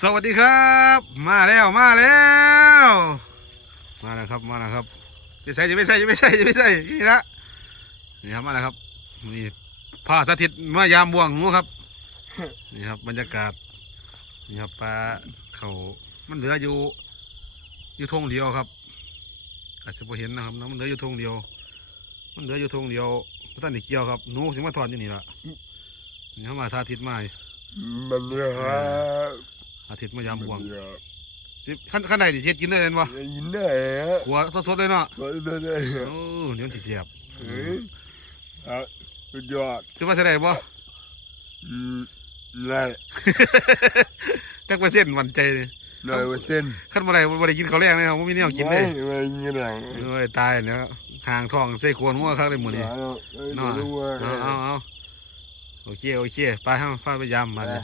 สวัสดีครับ มาแล้วมาแล้ว มาแล้วครับมาแล้วครับจะใส่จะไม่ใส่จะไม่ใส่จะไม่ใส่นี่ละนี่ครับมาแล้วครับนี่ผ้าสถิตมายามบ่วงงูครับนี่ครับบรรยากาศนี่ครับปลาเขามันเหลืออยู่อยู่ทงเดียวครับ อาจจะพอเห็นนะครับนะมันเหลืออยู่ทงเดียว มันเหลืออยู่ทงเดียวพระท่านนี่เกี่ยวครับหนูสิมาถอนอยู่นี่ละนี่เขามาสาธิตมามันเนี่ยฮะ อาทิตย์มายามบ่วงมันเนี่ยสิขั้นขั้นใดดิเฮ็ดกินได้เลยบ่ยินได้ฮะหัวสดๆเลยเนาะก็ได้ได้ฮะโอ้เดี๋ยวสิเสียบเฮ้ยฮะสุดยอดจะมาใส่ได้บ่อืมได้จักเปอร์เซ็นต์มั่นใจเลยหน่อยเปอร์เซ็นต์ขั้นบ่ได้บ่ได้กินข้าวแรงเลยครับบ่มีแนวกินเลยไม่ไม่ยินหลังเอ้ยตายแล้วห่างท้องใส่ขวนหัวคักเลยมื้อนี้เอาเอาเนาะดูว่าเอาเอาเอาโอเคโอเคไปเฮาฟ้าพยายามมาเลย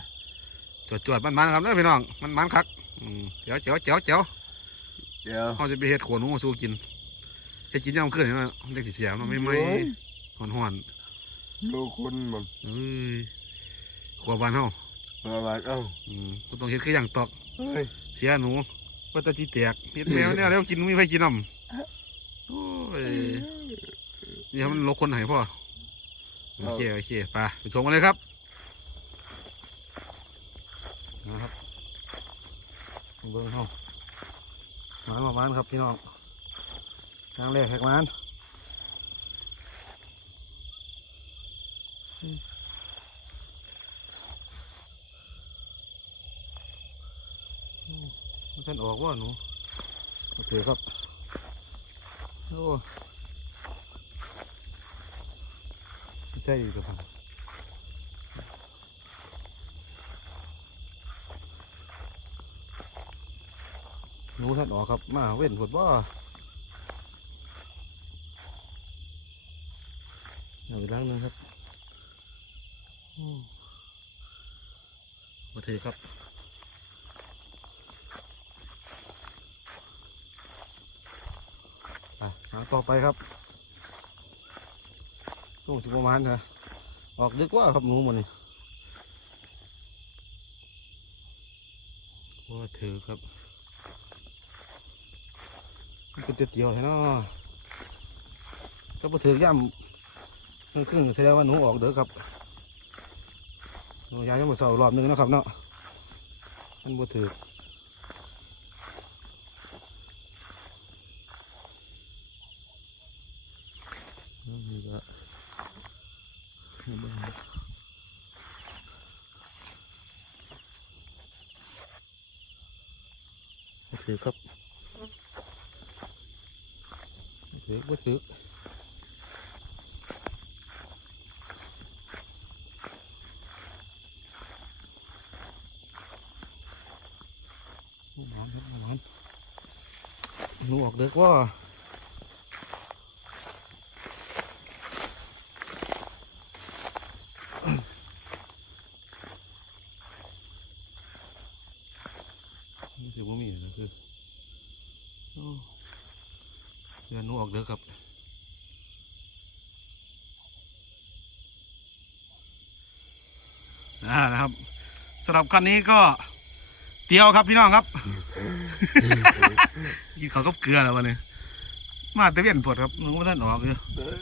จวดๆมันๆครับเด้อพี่น้องมันๆคักอืมเจ๋วเจ๋วเจ๋วเจ๋วเดี๋ยวเฮาจะไปเฮ็ดขวนหัวสู้กินเฮ็ดกินยามคืนเนาะมันจังสิเสียบเนาะไม่ไม่ฮ้อนๆดูคนมันเอ้ยขวบานเฮามาบ้านเอ้าอืมก็ต้องเฮ็ดคืออย่างตอกเฮ้ยเสียหนูว่าแตะจีแตกเฮ็ดแมวเนี่ยแล้วกินมีไฟกินน้ำโอ้ยนี่ครับมันลกคนไหนพ่อโอเคโอเคไปไปชมกันเลยครับ นะครับเบิ้งเฮาหมานประมาณครับพี่น้องทางแรกแหกมานมันเป็นออกว่าหนูโอเคครับโอ้ไม่ใช่อีกแล้วครับ หนูท่านออกครับ มาเว้นผดบ่เอาอีกล้างหนึงครับโอ้โอครับหาต่อไปครับโอ้สิประมาณนะออกดึกว่าครับหนูหมันนี่ว่าถือครับ เป็นเตียวใช่เนาะถ้าพอถือย่ำครึ่งๆแสดงว่าหนูออกเด้อครับหนูยายยังมาเสารอบนึงนะครับเนาะมันบ่ถือนี่ก็โอครับ โอเคบ่ถือหวานครับหวานหนูออกเด็กว่านี่คือว่ามีนะคือ เดือนหนูออกเด้อครับอ่านะครับสำหรับคันนี้ก็เตียวครับพี่น้องครับ กินข้าวกับเกลือแล้ววันนี้ มาแต่เวียนปวดครับหนูว่าท่านออกอยู่เออ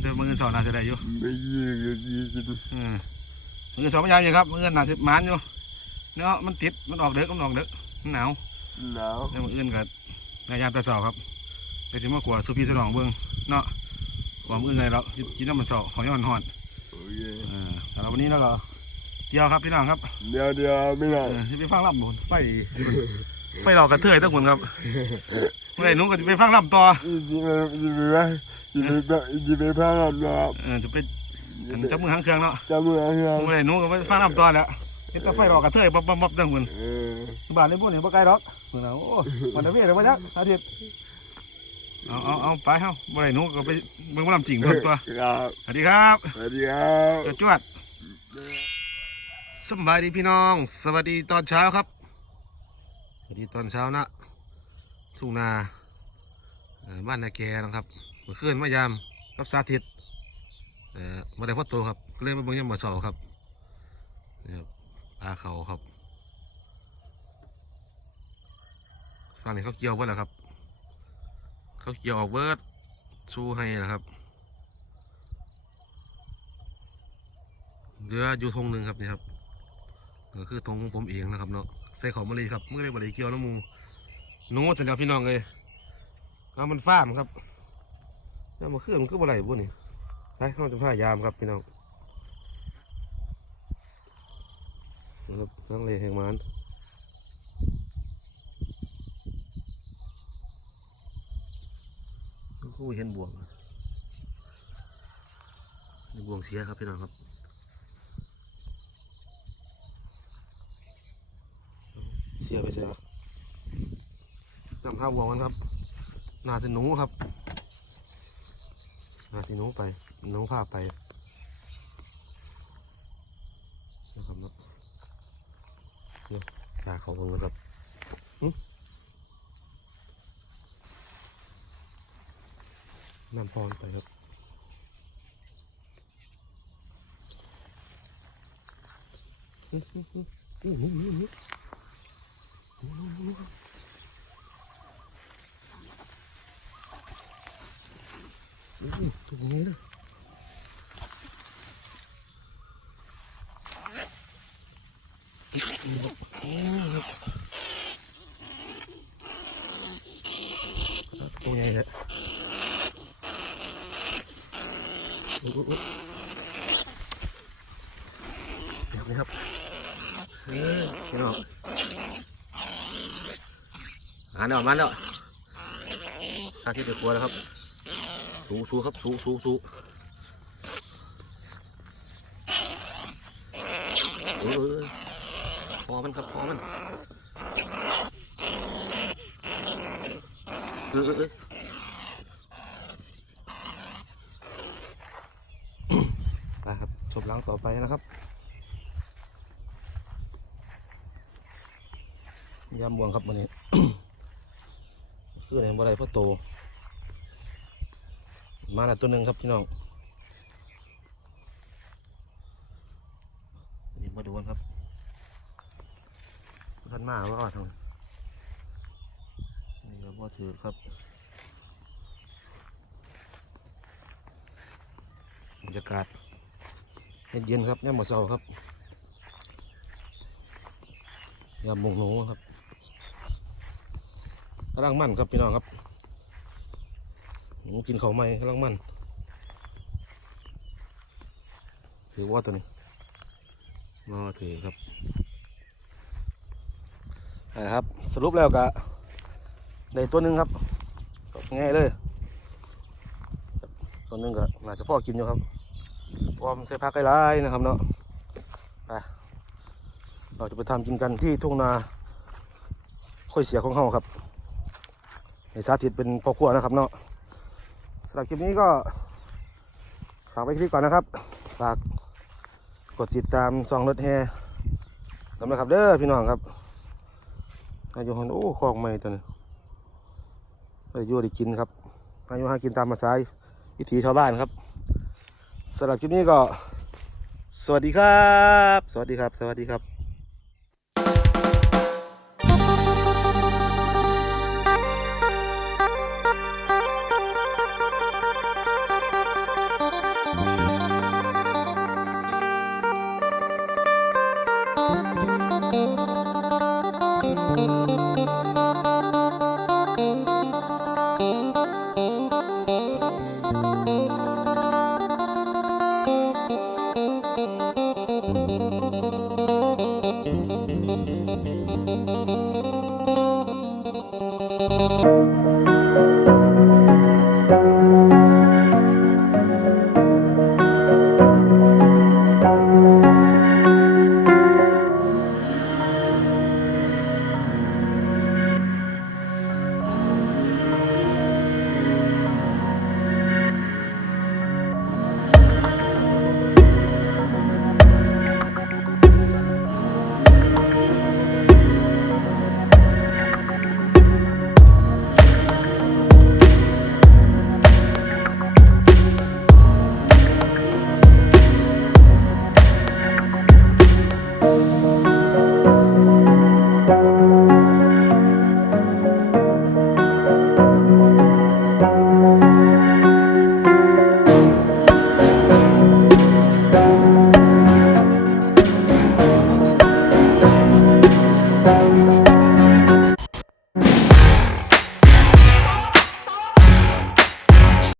แต่มือสอนน่าจะได้อยู่ไม่ยิงก็ยิงกินเออมือสองพยายามอยู่ครับมือหนาสิบมันอยู่เนาะมันติดมันออกเด้อก็มันออกเด้อมันหนาวหนาวแล้วมืออื่นกับนายยามตะเสาครับ ไปสิมาขวาสุพีสนองเบิ้งเนาะขวามืออื่นไงเรากินน้ำมันเสาขอยอนหอนโอเคเออแล้ววันนี้เราก็เที่ยวครับพี่น้องครับเดี๋ยวเดี๋ยวไม่ได้เออจะไปฟังลำหนุนไฟไฟเรากระเทือยทั้งหมดครับเมื่อไหร่หนุ่งก็จะไปฟังลำต่อยิงไปยิงไปไหมยิงไปยิงไปพังหลับเออจะไปอันจับมือหางเครื่องเนาะจำมือเฮือนเมื่อไหร่หนุ่งก็ไปฟังลำต่อแล้วเห็นแต่ไฟเรากระเทือยปั๊บปั๊บปั๊บทั้งหมดเออบ้านในพวกนี้บ่ไกลหรอกเพิ่นน่ะโอ้มันจะเวียนเลยบ่จักอาทิตย์ เอาเอาเอาไปเฮาบ่ได้หนูก็ไปเบิ่งบ่ลำจริงเบิ่งตัวครับสวัสดีครับสวัสดีครับจวดจวดสำบายดีพี่น้อง สวัสดีตอนเช้าครับ สวัสดีตอนเช้านะทุ่งนาเอ่อบ้านนาแกนะครับเมื่อคืนมายามรับสาธิตเอ่อมาได้พ่อโตครับก็เลยมาเบิ่งยามมาเสาครับนี่ครับปลาเขาครับฝั่งนี้เขาเกี่ยวเบิดแล้วครับ เขาเกี่ยวออกเบิร์ดสู้ให้นะครับเหลืออยู่ธงหนึ่งครับนี่ครับก็คือธงของผมเองนะครับเนาะใส่ของมะลิครับเมื่อไรบริเกี่ยวน้ำมูหนูเสร็จแล้วพี่น้องเลยเอามันฟ้ามครับแล้วมาเครื่องมันคืออะไรบุนี่ไปเข้าจะพายามครับพี่น้องนะครับนั่งเลยแห่งมัน เห็นบวงนี่บวงเสียครับพี่น้องครับเสียไปเสียจำข้าวบวงมันครับน่าจะหนูครับน่าจะหนูไปหนูพาไปนะครับเนาะเดี๋ยวตาเขาเบิ่งนครับ น้ำพรไปครับหึหึหึอู้หนูหนูหนูอืมตัวนี้นะตัวใหญ่เลยโอ้โหเดี๋ยว นี้ครับเฮ้ยพี่น้องอ่านออกมาแล้วอาที่จะกลัวแล้วครับ สูสูครับ สูสูสูเออพอมันครับพอมันเออเออเออไปครับ ชมล้างต่อไปนะครับยำบวงครับวันนี้ คือในบ่ได้พ่อโต มาแล้วตัวหนึ่งครับพี่น้องนี่มาดูกันครับท่านมาว่าอ่อนทางนี่ก็บ่ถือครับบรรยากาศ เย็นครับย่าหมอเช้าครับยามงหนูครับกำลังมั่นครับพี่น้องครับหนูกินเขาไหมกำลังมั่นถือว่าตัวนี้มาถือครับนะครับ สรุปแล้วก็ได้ตัวหนึ่งครับง่ายเลยตัวหนึ่งก็น่าจะพ่อกินอยู่ครับ วามใส่ผักไร้ายนะครับเนาะไปเราจะไปทำกินกันที่ทุ่งนาค่อยเสียของเขาครับในสาธิตเป็นพ่อครัวนะครับเนาะสำหรับคลิปนี้ก็ฝากไว้ที่ก่อนนะครับฝากกดติดตามซองรถแฮสำหรับครับเด้อพี่น้องครับอายุหันโอ้คลองใหม่ตัวนี้อายุได้กินครับอายุหากินตามมาสายวิถีชาวบ้านครับ สำหรับคลิปนี้ก็ สวัสดีครับ สวัสดีครับ สวัสดีครับ you.